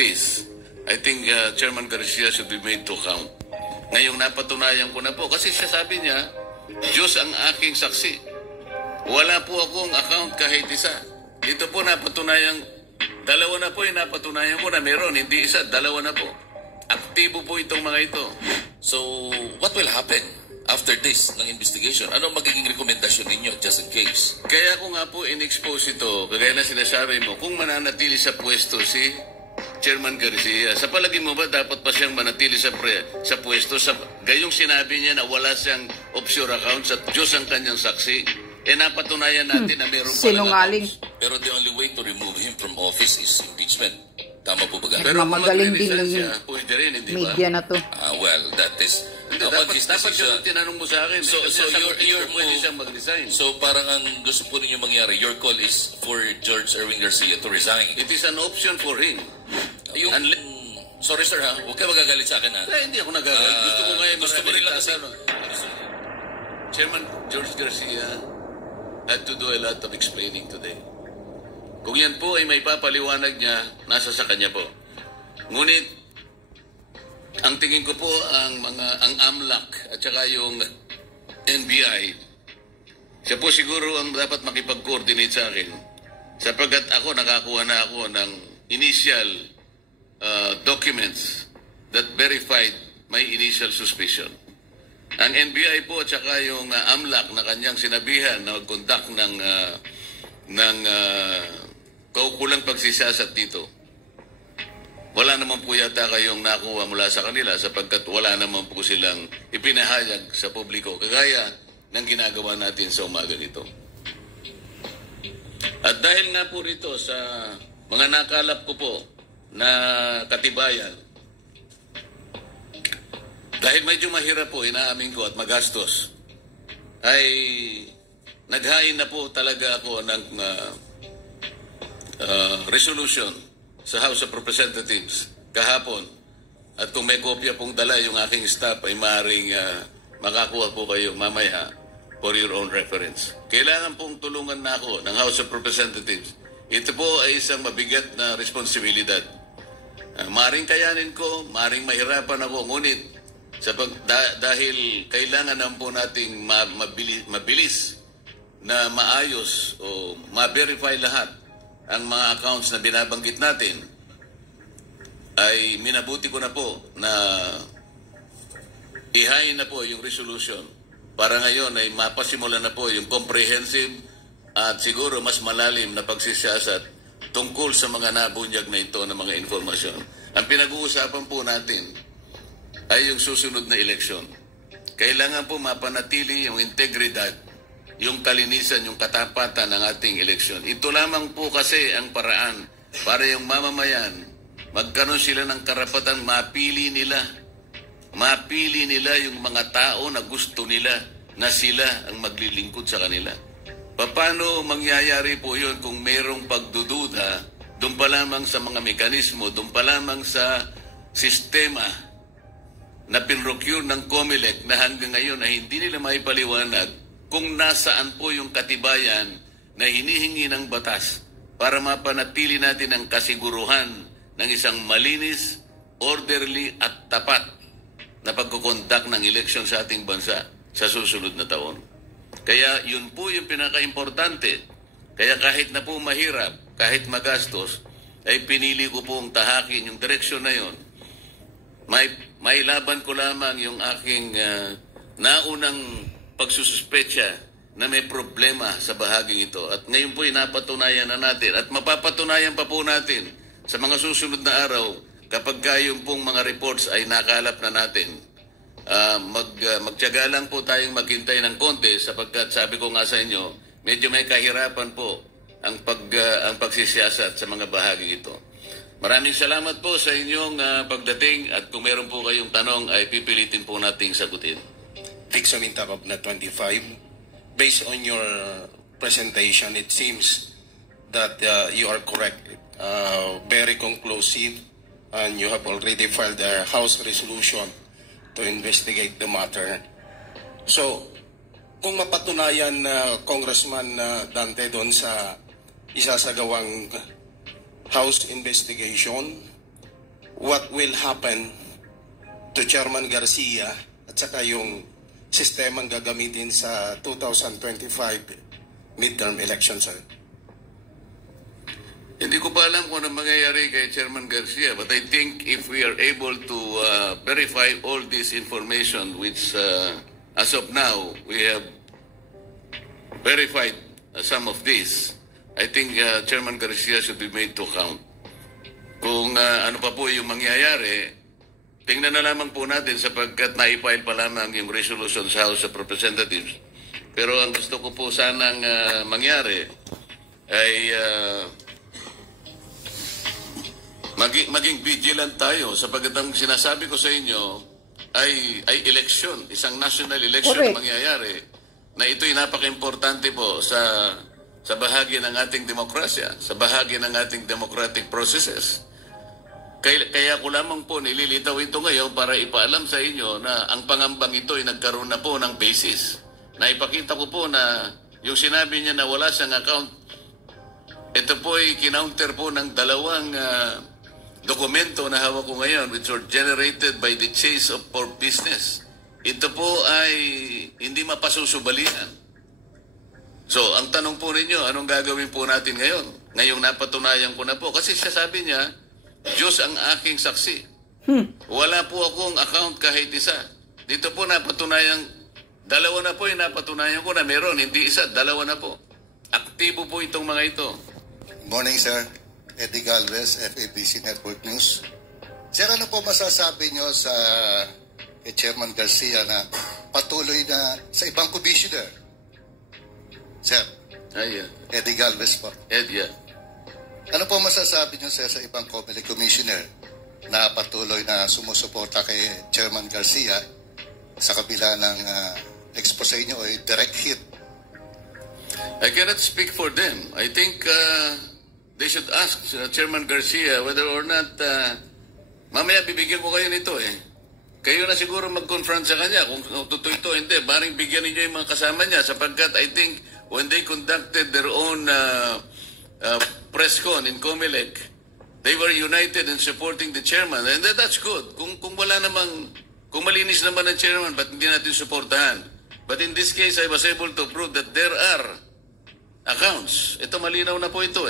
this, I think Chairman Garcia should be made to account. Ngayong napatunayan ko na po, kasi siya sabi niya, Diyos ang aking saksi. Wala po akong account kahit isa. Dito po napatunayan, dalawa na po yung napatunayan ko na meron, hindi isa, dalawa na po. Aktibo po itong mga ito. So, what will happen after this ng investigation? Ano magiging rekomendasyon ninyo just in case? Kaya ko nga po in-expose ito, kagaya na sinasabi mo, kung mananatili sa pwesto si Chairman Garcia, sa palagay mo ba dapat pa siyang manatili sa pwesto? Gayong sinabi niya na wala siyang offshore account sa Diyos ang kanyang saksi, napatunayan natin na meron palang accounts. Pero the only way to remove him from office is impeachment. Tama po ba? Pero magaling din ng media na to. Well, that is... dapat yung tinanong mo sa akin. So you're pwede siyang mag-resign. So parang ang gusto po ninyo mangyari, your call is for George Erwin Garcia to resign. It is an option for him. Sorry sir ha, huwag kayo magagalit sa akin ha. Hindi ako nagagalit. Gusto ko ngayon. Gusto ko rin lang kasi. Chairman George Garcia had to do a lot of explaining today. Kung yan po ay may papaliwanag niya, nasa sa kanya po. Ngunit, ang tingin ko po ang AMLAC at saka yung NBI, siya po siguro ang dapat makipag-coordinate sa akin. Sapagkat ako, nakakuha na ako ng initial documents that verified my initial suspicion. Ang NBI po at saka yung AMLAC na kanyang sinabihan na mag-conduct ng kaukulang pagsisiyasat dito. Wala naman po yata kayong nakuha mula sa kanila sapagkat wala naman po silang ipinahayag sa publiko kagaya ng ginagawa natin sa umaga nito. At dahil nga po rito sa mga nakalap ko po na katibayan, dahil medyo mahirap po, inaamin ko at magastos, ay naghain na po talaga ako ng resolution sa House of Representatives kahapon. At kung may kopya pong dala yung aking staff ay maaaring makakuha po kayo mamaya for your own reference. Kailangan pong tulungan na ako ng House of Representatives. Ito po ay isang mabigat na responsibilidad. Maaaring kayanin ko, maaaring mahirapan ako, ngunit dahil kailangan naman po nating mabilis na maayos o ma-verify lahat ang mga accounts na binabanggit natin, ay minabuti ko na po na ihain na po yung resolution para ngayon ay mapasimulan na po yung comprehensive at siguro mas malalim na pagsisiyasat tungkol sa mga nabunyag na ito ng mga informasyon. Ang pinag-uusapan po natin ay yung susunod na eleksyon. Kailangan po mapanatili yung integridad, yung kalinisan, yung katapatan ng ating eleksyon. Ito lamang po kasi ang paraan para yung mamamayan, magkaroon sila ng karapatan, mapili nila yung mga tao na gusto nila na sila ang maglilingkod sa kanila. Paano mangyayari po yun kung mayroong pagdududa doon pa lamang sa mga mekanismo, doon pa lamang sa sistema na pinrocure ng COMELEC na hanggang ngayon ay hindi nila maipaliwanag kung nasaan po yung katibayan na hinihingi ng batas para mapanatili natin ang kasiguruhan ng isang malinis, orderly at tapat na pagkukondak ng eleksyon sa ating bansa sa susunod na taon. Kaya yun po yung pinaka-importante. Kaya kahit na po mahirap, kahit magastos, ay pinili ko pong tahakin yung direksyon na yun. May laban ko lamang yung aking naunang pagsususpecha na may problema sa bahaging ito. At ngayon po napatunayan na natin at mapapatunayan pa po natin sa mga susunod na araw kapag yung pong mga reports ay nakalap na natin. Magtiyaga lang po tayong maghintay ng konti sapagkat sabi ko nga sa inyo, medyo may kahirapan po ang pagsisiyasat sa mga bahagi ito. Maraming salamat po sa inyong pagdating at kung meron po kayong tanong ay pipilitin po nating sagutin. Dixon Intakop na 25. Based on your presentation, it seems that you are correct. Very conclusive and you have already filed a House resolution to investigate the matter. So, kung mapatunayan Congressman Dante doon sa isasagawang House investigation what will happen to Chairman Garcia at saka yung sistemang gagamitin sa 2025 midterm election, sir? Hindi ko pa alam kung ano mangyayari kay Chairman Garcia, but I think if we are able to verify all this information, which as of now we have verified some of this, I think Chairman Garcia should be made to account. Kung ano pa po yung mangyayari, tingnan na lamang po natin sapagkat naipile pa lamang yung resolution sa House of Representatives. Pero ang gusto ko po sanang mangyari ay maging vigilant tayo sapagkat ang sinasabi ko sa inyo ay election, isang national election na mangyayari na ito'y napaka-importante po sa bahagi ng ating demokrasya, sa bahagi ng ating democratic processes. Kaya ko lamang po nililitaw ito ngayon para ipaalam sa inyo na ang pangambang ito ay nagkaroon na po ng basis. Naipakita ko po na yung sinabi niya na wala siyang account, ito po ay kinounter po ng dalawang dokumento na hawak ko ngayon which were generated by the Chase for Business. Ito po ay hindi mapasusubalian. So, ang tanong po ninyo, anong gagawin po natin ngayon? Ngayong napatunayan ko na po. Kasi siya sabi niya, Diyos ang aking saksi. Wala po akong account kahit isa. Dito po napatunayan, dalawa na po yung napatunayan ko na meron, hindi isa, dalawa na po. Aktibo po itong mga ito. Morning, sir. Eddie Galvez, FABC Network News. Sir, ano po masasabi nyo sa kay Chairman Garcia na patuloy na sa ibang commissioner? Sir, Eddie Galvez po. Eddie, ano po masasabi nyo, sir, sa ibang COMELEC commissioner na patuloy na sumusuporta kay Chairman Garcia sa kabila ng expose nyo o direct hit? I cannot speak for them. I think they should ask Chairman Garcia whether or not, mamaya bibigyan ko kayo nito Kayo na siguro mag-confront sa kanya kung totoo ito, hindi. Maring bigyan ninyo yung mga kasama niya sapagkat I think when they conducted their own press con in COMELEC, they were united in supporting the chairman. And that's good. Kung wala namang, kung malinis naman ang chairman, ba't hindi natin suportahan? But in this case, I was able to prove that there are accounts. Ito malinaw na po ito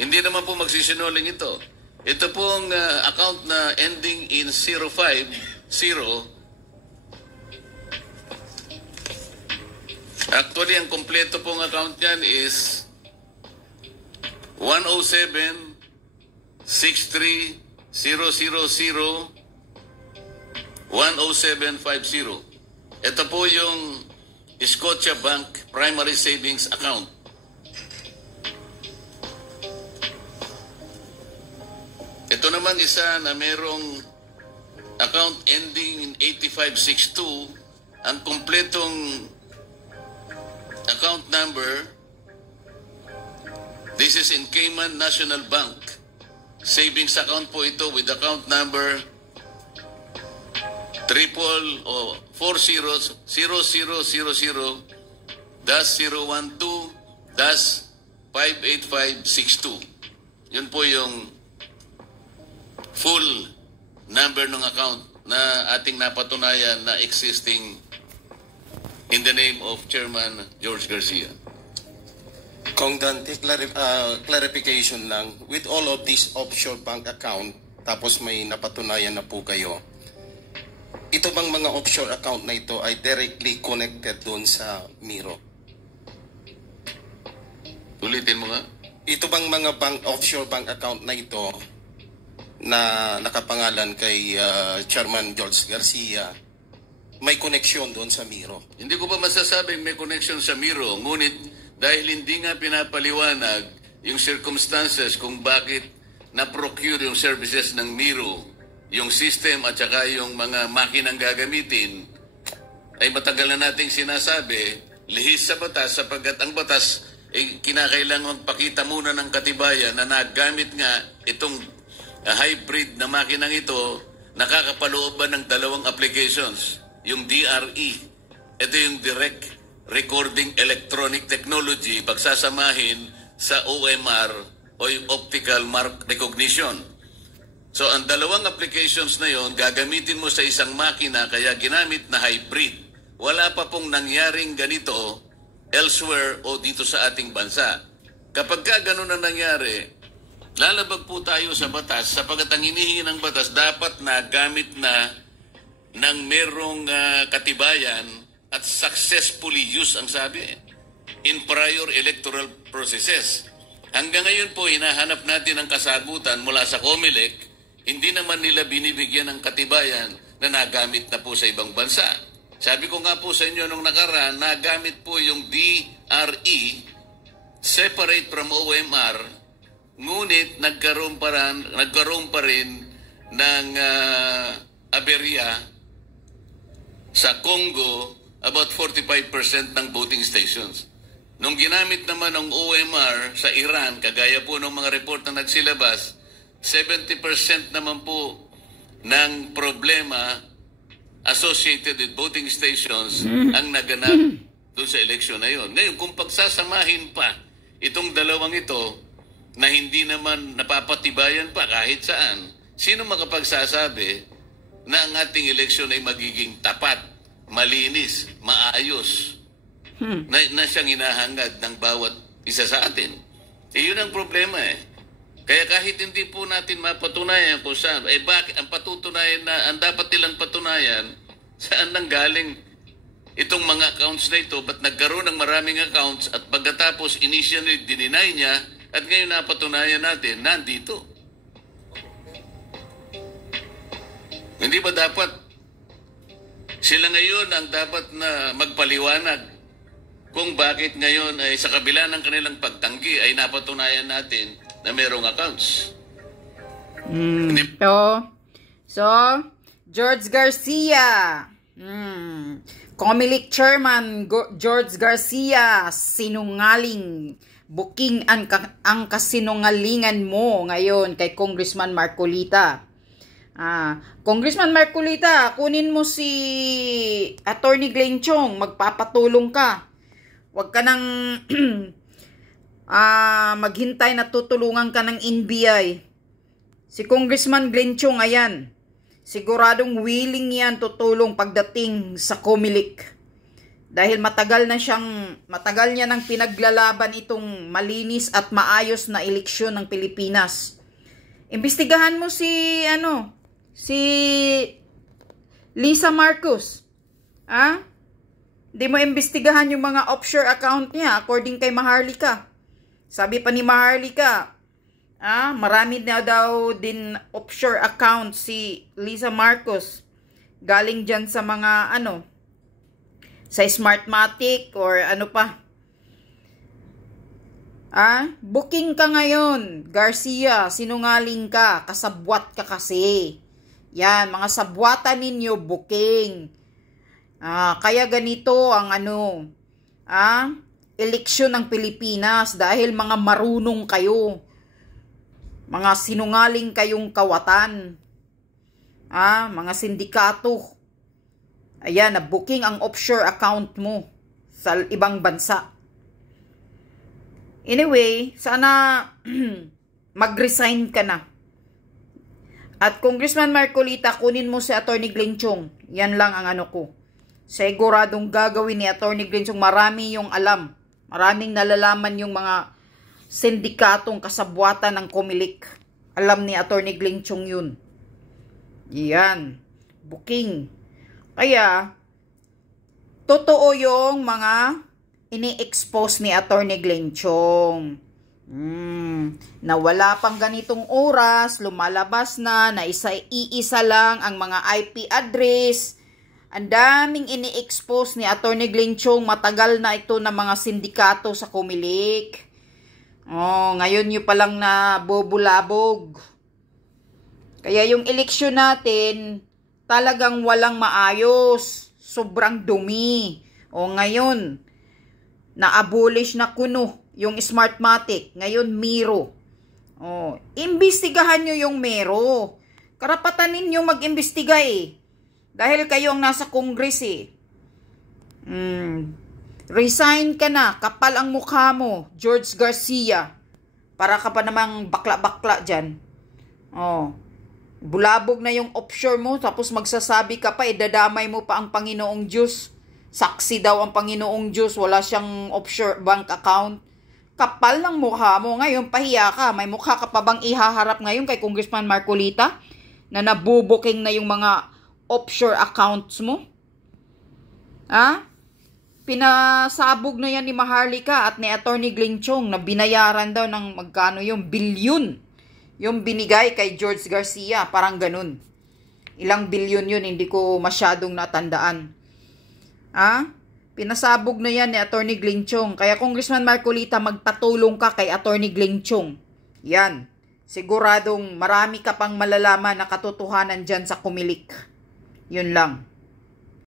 Hindi naman po magsisinungaling ito. Ito pong account na ending in 050. Actually, ang kompleto pong account niyan is 107-63000-10750. Ito po yung Scotiabank Primary Savings Account. Ito naman isa na merong account ending in 8562. Ang kompletong account number, this is in Cayman National Bank. Savings account po ito with account number 400000-012-58562. Yun po yung full number ng account na ating napatunayan na existing in the name of Chairman George Garcia. Kong Dante, clarification lang. With all of these offshore bank account, tapos may napatunayan na po kayo, ito bang mga offshore account na ito ay directly connected doon sa Miro? Ulitin mo nga. Ito bang mga offshore bank account na ito na nakapangalan kay Chairman George Garcia, may connection doon sa Miro? Hindi ko pa masasabing may connection sa Miro, ngunit dahil hindi nga pinapaliwanag yung circumstances kung bakit na-procure yung services ng Miro, yung system at saka yung mga makinang gagamitin, ay matagal na nating sinasabi, lihis sa batas sapagkat ang batas ay kinakailangan magpakita muna ng katibayan na nagamit nga itong hybrid na makinang ito, nakakapalooban ng dalawang applications. Yung DRE, ito yung Direct Recording Electronic Technology, pagsasamahin sa OMR o yung Optical Mark Recognition. So, ang dalawang applications na yon gagamitin mo sa isang makina, kaya ginamit na hybrid. Wala pa pong nangyaring ganito elsewhere o dito sa ating bansa. Kapag ka ganun ang nangyari, lalabag po tayo sa batas, sapagkat ang hinihingi ng batas dapat na gamit na ng merong katibayan at successfully used, ang sabi, in prior electoral processes. Hanggang ngayon po, hinahanap natin ang kasagutan mula sa COMELEC. Hindi naman nila binibigyan ng katibayan na nagamit na po sa ibang bansa. Sabi ko nga po sa inyo nung nakaraan, nagamit po yung DRE, separate from OMR, ngunit nagkaroon pa rin ng aberya sa Congo, about 45% ng voting stations. Nung ginamit naman ng OMR sa Iran, kagaya po ng mga report na nagsilabas, 70% naman po ng problema associated with voting stations ang naganap doon sa eleksyon na yun. Ngayon, kung pagsasamahin pa itong dalawang ito na hindi naman napapatibayan pa kahit saan, sino makapagsasabi na ang ating eleksyon ay magiging tapat, malinis, maayos, na siyang hinahangad ng bawat isa sa atin? Yun ang problema eh. Kaya kahit hindi po natin mapatunayan kung saan, bakit ang patutunayan na, ang dapat nilang patunayan, saan nang galing itong mga accounts na ito, ba't nagkaroon ng maraming accounts at pagkatapos initially dininay niya at ngayon napatunayan natin, nandito. Hindi ba dapat sila ngayon ang dapat na magpaliwanag kung bakit ngayon ay sa kabila ng kanilang pagtanggi ay napatunayan natin na merong accounts? So, George Garcia, COMELEC Chairman George Garcia, sinungaling. Booking ang kasinungalingan mo ngayon kay Congressman Marcolita. Congressman Marcolita, kunin mo si Attorney Glenn Chong, magpapatulong ka. Huwag ka nang maghintay na tutulungan ka ng NBI. Si Congressman Glenn Chong, ayan, siguradong willing yan tutulong pagdating sa COMELEC. Dahil matagal niya nang pinaglalaban itong malinis at maayos na eleksyon ng Pilipinas. Imbestigahan mo si Lisa Marcos. Di mo imbestigahan yung mga offshore account niya according kay Maharlika. Sabi pa ni Maharlika, marami na daw din offshore account si Lisa Marcos. Galing dyan sa mga sa Smartmatic or ano pa. Booking ka ngayon, Garcia, sinungaling ka, kasabwat ka kasi. Yan, mga sabwatan ninyo, booking. Kaya ganito ang eleksyon ng Pilipinas dahil mga marunong kayo. Mga sinungaling kayong kawatan. Mga sindikato. Ayan, na-booking ang offshore account mo sa ibang bansa. Anyway, sana mag-resign ka na. At Congressman Marcolita, kunin mo si Attorney Glenn Chong. Yan lang ang ko. Siguradong gagawin ni Attorney Glenn Chong. Marami yung alam. Maraming nalalaman yung mga sindikatong kasabwatan ng COMELEC. Alam ni Attorney Glenn Chong yun. Yan. Booking. Kaya, totoo yung mga ini-expose ni Attorney Glenn Chong. Na wala pang ganitong oras, lumalabas na iisa lang ang mga IP address. Ang daming ini-expose ni Attorney Glenn Chong, matagal na ito ng mga sindikato sa COMELEC. Ngayon nyo palang na bobulabog. Kaya yung eleksyon natin, talagang walang maayos. Sobrang dumi. Ngayon, na-abolish na kuno yung Smartmatic. Ngayon, Miro. Imbestigahan nyo yung Miro. Karapatan ninyo mag-imbestiga eh. Dahil kayo ang nasa Congress eh. Resign ka na. Kapal ang mukha mo, George Garcia. Para ka pa namang bakla-bakla dyan. Bulabog na yung offshore mo, tapos magsasabi ka pa, idadamay mo pa ang Panginoong Diyos. Saksi daw ang Panginoong Diyos, wala siyang offshore bank account. Kapal ng mukha mo. Ngayon, pahiya ka. May mukha ka pa bang ihaharap ngayon kay Congressman Marcolita na nabubuking na yung mga offshore accounts mo? Ha? Pinasabog na yan ni Maharlika at ni Attorney Glenchong na binayaran daw ng magkano yung bilyon. Yung binigay kay George Garcia, parang ganun. Ilang bilyon yun, hindi ko masyadong natandaan. Pinasabog na yan ni Attorney Glenchong. Kaya Congressman Marcolita, magpatulong ka kay Attorney Glenchong. Yan. Siguradong marami ka pang malalaman na katotohanan dyan sa Kumilik. Yun lang.